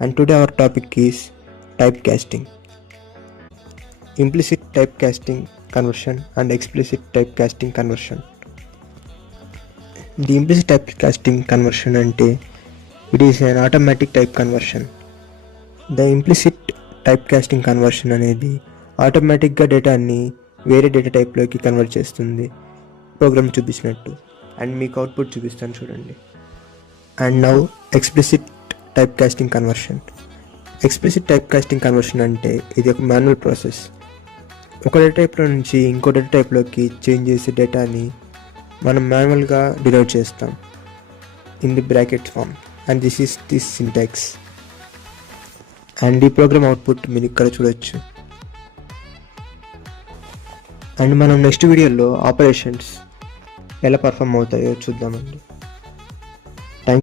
and today our topic is typecasting. Implicit typecasting conversion and explicit typecasting conversion. The implicit typecasting conversion ante it is an automatic type conversion. The implicit typecasting conversion అనేది ఆటోమేటిక్గా డేటాని వేరే data టైప్లోకి convert చేస్తుంది programme చూపించినట్టు. And మీకు output చూపిస్తాను చూడండి. And now explicit typecasting conversion. Explicit typecasting conversion అంటే ఇది ఒక మాన్యువల్ ప్రాసెస్. ఒక డేటా టైప్లో నుంచి ఇంకో డేటా టైప్లోకి చేంజ్ చేసే డేటాని మనం మాన్యువల్గా డినోట్ చేస్తాం in the bracket form. And this is this syntax. And ఈ ప్రోగ్రామ్ అవుట్పుట్ మీరు ఇక్కడ చూడొచ్చు. అండ్ మనం నెక్స్ట్ వీడియోలో ఆపరేషన్స్ ఎలా పర్ఫామ్ అవుతాయో చూద్దామండి.